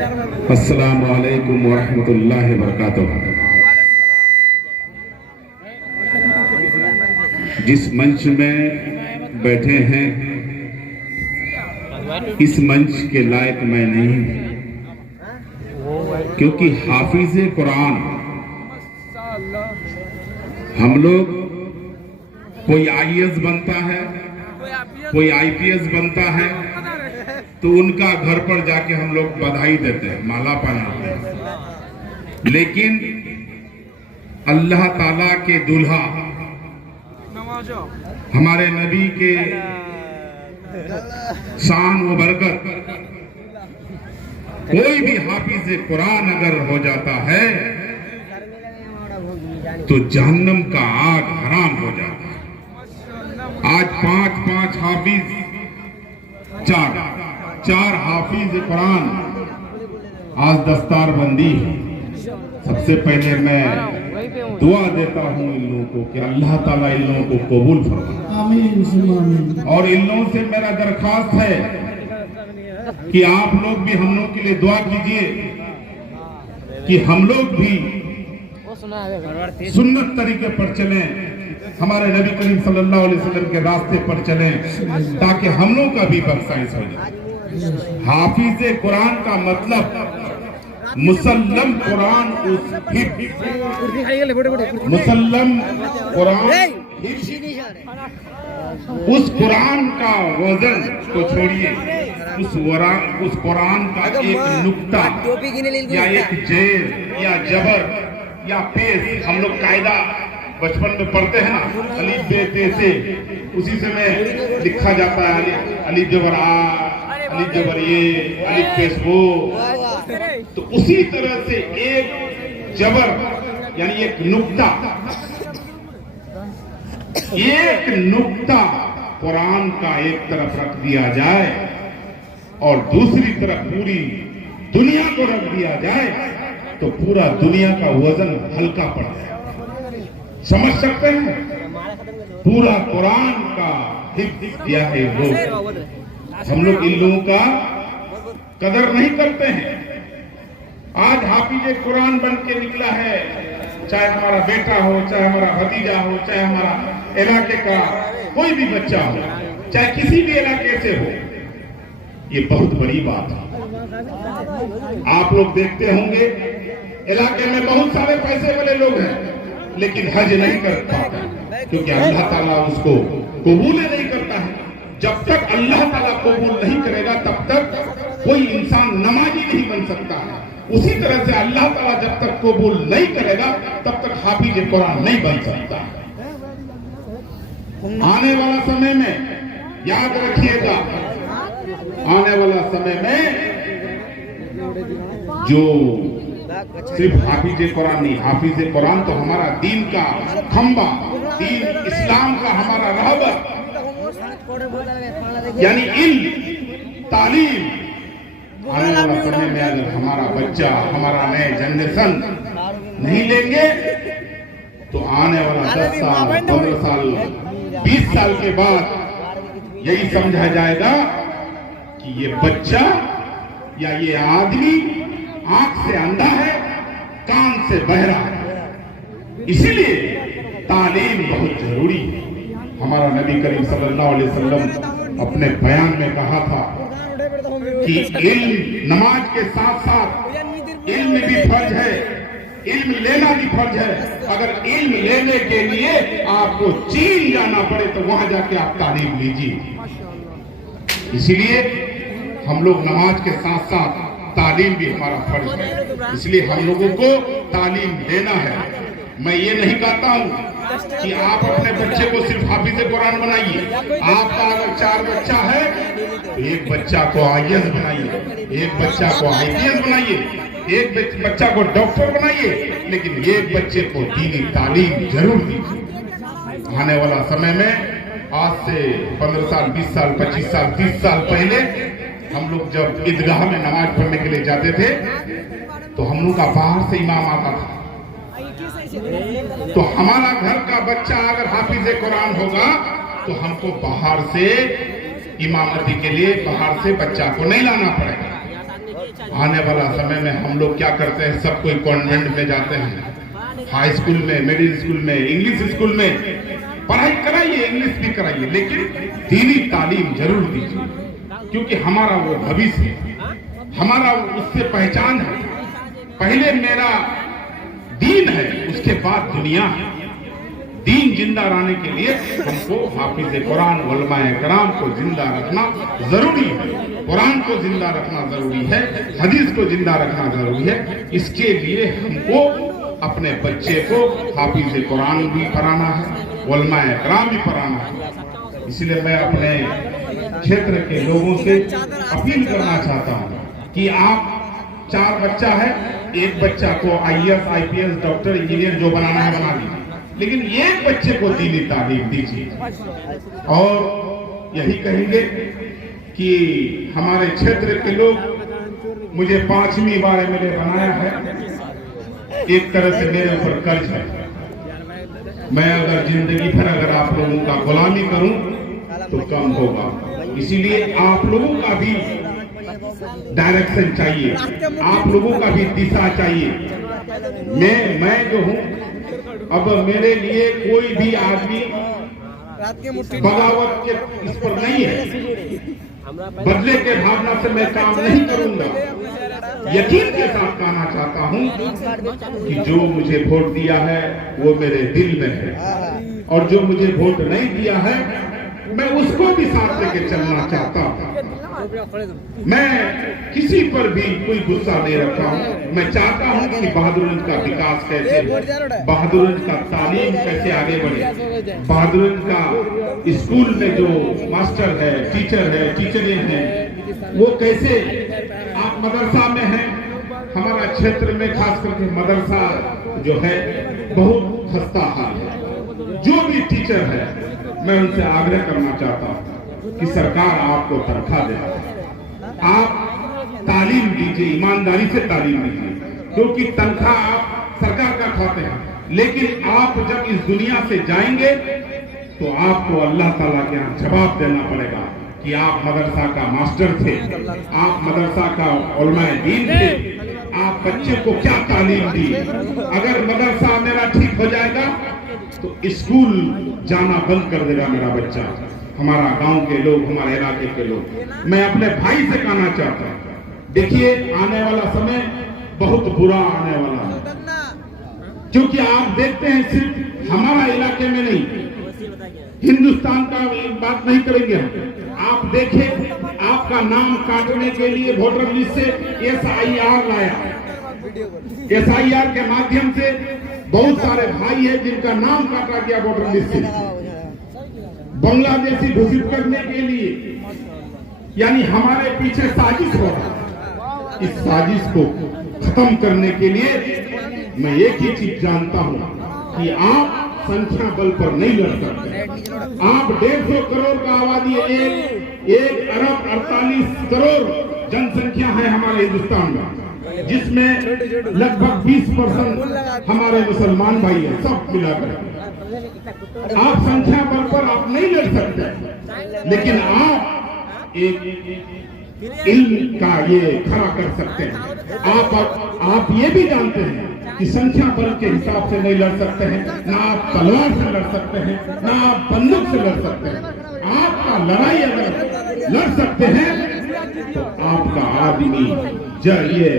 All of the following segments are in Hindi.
अस्सलामु अलैकुम वरहमतुल्लाहि वबरकातुह। जिस मंच में बैठे हैं इस मंच के लायक मैं नहीं हूं, क्योंकि हाफिज़े कुरान हम लोग कोई आईएएस बनता है, कोई आईपीएस बनता है तो उनका घर पर जाके हम लोग बधाई देते हैं, माला पहनाते हैं। लेकिन अल्लाह ताला के दुल्हा हमारे नबी के शान व बरकत कोई भी हाफिज़े कुरान अगर हो जाता है तो जहन्नम का आग हराम हो जाता है। आज पांच हाफिज, चार हाफिज कुरान आज दस्तार बंदी है। सबसे पहले मैं दुआ देता हूँ इन लोगों को कि अल्लाह ताला इन लोगों को कबूल फरमाए, आमीन। और इन लोगों से मेरा दरखास्त है कि आप लोग भी हम लोग के लिए दुआ कीजिए कि हम लोग भी सुन्नत तरीके पर चलें, हमारे नबी करीम सल्लल्लाहु अलैहि वसल्लम के रास्ते पर चलें, ताकि हम लोग का भी बख्शाइश हो जाए। हाफिज़े कुरान का मतलब मुसल्लम कुरान मुसल्लम कुरान, उस कुरान का वजन को छोड़िए, उस कुरान का एक नुक्ता या एक जेर या जबर या पेश, हम लोग कायदा बचपन में पढ़ते हैं ना, अलीफ बे ते से, उसी समय लिखा जाता है अलीफ जबर आ, अलीफ जबर ये, अलीफ पेश वो। तो उसी तरह से एक जबर यानी एक नुक्ता कुरान का एक तरफ रख दिया जाए और दूसरी तरफ पूरी दुनिया को रख दिया जाए तो पूरा दुनिया का वजन हल्का पड़ जाए। समझ सकते हैं? पूरा कुरान का हिफ्ज़ किया है लोग। हम लोग इन लोगों का कदर नहीं करते हैं। आज हाफिज़े कुरान बन के निकला है, चाहे हमारा बेटा हो, चाहे हमारा भतीजा हो, चाहे हमारा इलाके का कोई भी बच्चा हो, चाहे किसी भी इलाके से हो, ये बहुत बड़ी बात है। आप लोग देखते होंगे इलाके में बहुत सारे पैसे वाले लोग हैं लेकिन हज नहीं कर पाते, क्योंकि अल्लाह ताला उसको कबूल नहीं करता है। जब तक अल्लाह ताला कबूल नहीं करेगा तब तक कोई इंसान नमाजी नहीं बन सकता है। उसी तरह से अल्लाह ताला जब तक कबूल नहीं करेगा तब तक हाफिज़े कुरान नहीं बन सकता। आने वाला समय में याद रखिएगा, आने वाला समय में जो सिर्फ हाफिज़े कुरान नहीं, हाफिज़े कुरान तो हमारा दीन का खंबा, दीन इस्लाम का हमारा रहबर यानी इल्म, तालीम। आने वाला समय में अगर हमारा बच्चा, हमारा नए जनरेशन नहीं लेंगे तो आने वाला 10 साल, 15 साल, 20 साल के बाद यही समझा जाएगा कि ये बच्चा या ये आदमी आंख से अंधा है, कान से बहरा है। इसीलिए तालीम बहुत जरूरी है। हमारा नबी करीम सल्लल्लाहु अलैहि वसल्लम अपने बयान में कहा था कि इल्म, नमाज के साथ साथ इल्म भी फर्ज है, इल्म लेना भी फर्ज है। अगर इल्म लेने के लिए आपको चीन जाना पड़े तो वहां जाके आप तालीम लीजिए। इसीलिए हम लोग नमाज के साथ साथ तालीम भी हमारा फर्ज है, इसलिए हम लोगों को तालीम देना है। मैं ये नहीं कहता हूँ कि आप अपने बच्चे को सिर्फ हाफिज़े कुरान बनाइए। आपका अगर 4 बच्चा है तो एक बच्चा को आईएएस बनाइए, एक बच्चा को आईपीएस बनाइए, एक बच्चा को डॉक्टर बनाइए, लेकिन एक बच्चे को दीनी तालीम जरूर दीजिए। आने वाला समय में आज से 15 साल, 20 साल, 25 साल, 30 साल पहले हम लोग जब ईदगाह में नमाज पढ़ने के लिए जाते थे तो हम लोग का बाहर से इमाम आता था। तो हमारा घर का बच्चा अगर हाफिज़े कुरान होगा तो हमको बाहर से इमामती के लिए बाहर से बच्चा को नहीं लाना पड़ेगा। आने वाला समय में हम लोग क्या करते हैं, सब कोई कॉन्वेंट में जाते हैं, हाई स्कूल में, मिडिल स्कूल में, इंग्लिश स्कूल में पढ़ाई कराइए, इंग्लिश भी कराइए, लेकिन दीनी तालीम जरूर दीजिए, क्योंकि हमारा वो भविष्य है, हमारा उससे पहचान है। पहले मेरा दीन है, उसके बाद दुनिया है। दीन जिंदा रहने के लिए हमको हाफिज कुरान, उलमाए कराम को जिंदा रखना जरूरी है, कुरान को जिंदा रखना जरूरी है, हदीस को जिंदा रखना जरूरी है। इसके लिए हमको अपने बच्चे को हाफिज कुरान भी पढ़ाना है, उलमाए कराम भी पढ़ाना है। इसलिए मैं अपने क्षेत्र के लोगों से अपील करना चाहता हूँ कि आप 4 बच्चा है, एक बच्चा को IAS, IPS, डॉक्टर, इंजीनियर जो बनाना है बना लीजिए, लेकिन एक बच्चे को दीनी तालीम दीजिए। और यही कहेंगे कि हमारे क्षेत्र के लोग मुझे 5वीं बार MLA बनाया है, एक तरह से मेरे ऊपर कर्ज है। मैं अगर जिंदगी भर अगर आप लोगों का गुलामी करूं तो कम होगा, इसीलिए आप लोगों का भी डायरेक्शन चाहिए, आप लोगों का भी दिशा चाहिए। मैं जो हूं, अब मेरे लिए कोई भी आदमी बगावत के इस पर नहीं है, बदले के भावना से मैं काम नहीं करूंगा। यकीन के साथ कहना चाहता हूं कि जो मुझे वोट दिया है वो मेरे दिल में है, और जो मुझे वोट नहीं दिया है मैं उसको भी साथ लेके चलना चाहता हूं। मैं किसी पर भी कोई गुस्सा नहीं रखता हूं। मैं चाहता हूं कि बहादुरगंज का विकास कैसे हो, बहादुरगंज का तालीम कैसे आगे बढ़े, बहादुरगंज का स्कूल में जो मास्टर है, टीचरें हैं, वो कैसे, आप मदरसा में हैं, हमारा क्षेत्र में खास करके मदरसा जो है बहुत खस्ता हाल है। जो भी टीचर है मैं उनसे आग्रह करना चाहता हूं कि सरकार आपको तनख्वाह दे, आप तालीम दीजिए, ईमानदारी से तालीम दीजिए, क्योंकि तनख्वाह आप सरकार का खाते हैं, लेकिन आप जब इस दुनिया से जाएंगे तो आपको अल्लाह ताला के यहाँ जवाब देना पड़ेगा कि आप मदरसा का मास्टर थे, आप मदरसा का उलमाए दीन थे, आप बच्चे को क्या तालीम दी। अगर मदरसा मेरा ठीक हो जाएगा तो स्कूल जाना बंद कर देगा मेरा बच्चा, हमारा गांव के लोग, हमारे इलाके के लोग। मैं अपने भाई से कहना चाहता हूं, देखिए आने वाला समय बहुत बुरा आने वाला है, क्योंकि आप देखते हैं सिर्फ हमारा इलाके में नहीं, हिंदुस्तान का बात नहीं करेंगे हम। आप देखें, आपका नाम काटने के लिए वोटर लिस्ट से SIR लाया, SIR के माध्यम से बहुत सारे भाई हैं जिनका नाम काटा गया वोटर लिस्ट से, बांग्लादेशी घोषित करने के लिए, यानी हमारे पीछे साजिश हो रहा है। इस साजिश को खत्म करने के लिए मैं एक ही चीज जानता हूं कि आप संख्या बल पर नहीं लड़ सकते। आप 150 करोड़ का आबादी, 1 अरब 48 करोड़ जनसंख्या है हमारे हिंदुस्तान में, जिसमें लगभग 20% हमारे मुसलमान भाई हैं, सब मिलाकर। आप संख्या बल पर आप नहीं लड़ सकते, लेकिन आप एक इल्म का ये खड़ा कर सकते हैं। आप ये भी जानते हैं कि संख्या बल के हिसाब से नहीं लड़ सकते हैं, ना आप तलवार से लड़ सकते हैं, ना आप बंदूक से लड़ सकते हैं। आपका लड़ाई अगर लड़ सकते हैं तो आपका आदमी ये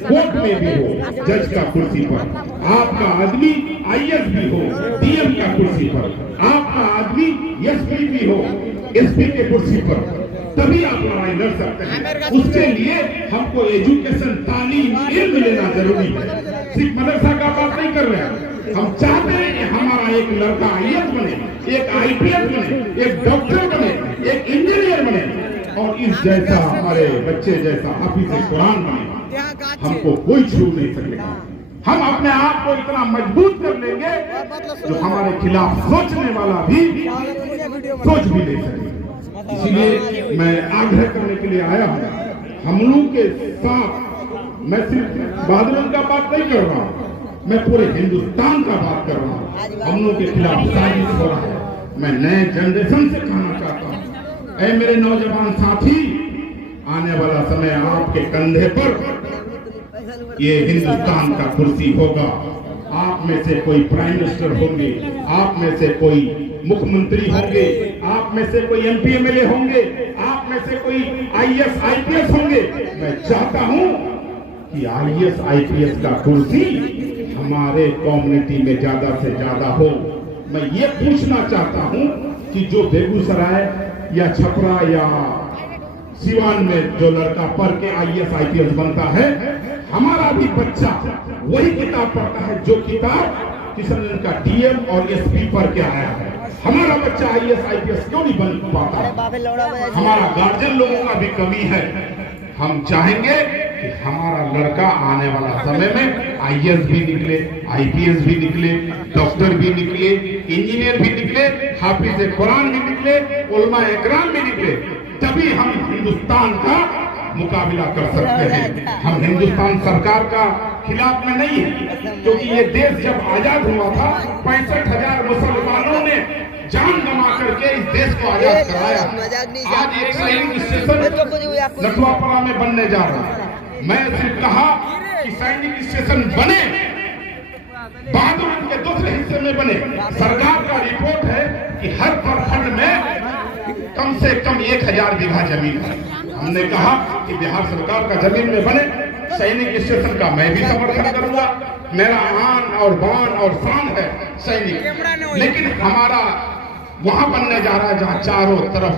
कोर्ट में भी हो, जज का कुर्सी पर, आपका आदमी IAS भी हो, DM का कुर्सी पर, आपका आदमी SP भी हो, SP के कुर्सी पर, तभी आप लड़ाई लड़ सकते हैं। उसके लिए हमको एजुकेशन, तालीम, इल्म लेना जरूरी है। सिर्फ मदरसा का बात नहीं कर रहे हैं, हम चाहते हैं कि हमारा एक लड़का IAS बने, एक IPS बने, एक डॉक्टर बने, एक इंजीनियर बने, और इस जैसा हमारे बच्चे जैसा हाफिज कुरान बने। हमको कोई छू नहीं सकेगा। हम अपने आप को इतना मजबूत कर लेंगे जो हमारे खिलाफ सोचने वाला भी सोच भी नहीं सके। इसीलिए मैं आग्रह करने के लिए आया हूँ, हम लोग के साथ मैं सिर्फ बहादुरगंज का बात नहीं कर रहा हूँ, मैं पूरे हिंदुस्तान का बात कर रहा हूँ। हम लोग के खिलाफ साजिश हो रहा है। मैं नए जनरेशन से कहना चाहता हूँ, ऐ मेरे नौजवान साथी, आने वाला समय आपके कंधे पर ये हिंदुस्तान का कुर्सी होगा। आप में से कोई प्राइम मिनिस्टर होंगे, आप में से कोई मुख्यमंत्री होंगे, आप में से कोई एमपी एमएलए होंगे, आप में से कोई आईएएस आईपीएस होंगे। मैं चाहता हूं कि आईएएस आईपीएस का कुर्सी हमारे कम्युनिटी में ज्यादा से ज्यादा हो। मैं ये पूछना चाहता हूं कि जो बेगूसराय या छपरा या सिवान में जो लड़का पढ़ के आईएएस आईपीएस बनता है, हमारा भी बच्चा वही किताब पढ़ता है जो किताब किशन का डीएम और एसपी पढ़ के आया है। हमारा बच्चा आईएएस आईपीएस क्यों नहीं बन पाता? हमारा गार्जियन लोगों का भी कमी है। हम चाहेंगे कि हमारा लड़का आने वाला समय में आईएएस भी निकले, आईपीएस भी निकले, डॉक्टर भी निकले, इंजीनियर भी निकले, हाफिज कुरान भी निकले, उलमा इकराम भी निकले। तभी हम हिंदुस्तान का मुकाबला कर सकते हैं। हम हिंदुस्तान सरकार का खिलाफ में नहीं है, क्योंकि ये देश जब आजाद हुआ था 65,000 मुसलमानों ने जान गंवा करके इस देश को आजाद कराया। आज एक सैनिक स्टेशन नटवापरा में बनने जा रहा है। मैं सिर्फ कहा कि सैनिक स्टेशन बने, बहादुर के दूसरे हिस्से में बने। सरकार का रिपोर्ट है कि हर प्रखंड में कम से कम 1000 बीघा जमीन है। हमने कहा कि बिहार सरकार का जमीन में बने। सैनिक स्टेशन का मैं भी समर्थन करूंगा, मेरा आन और बान और शान है सैनिक। लेकिन हमारा वहां बनने जा रहा है जहां चारों तरफ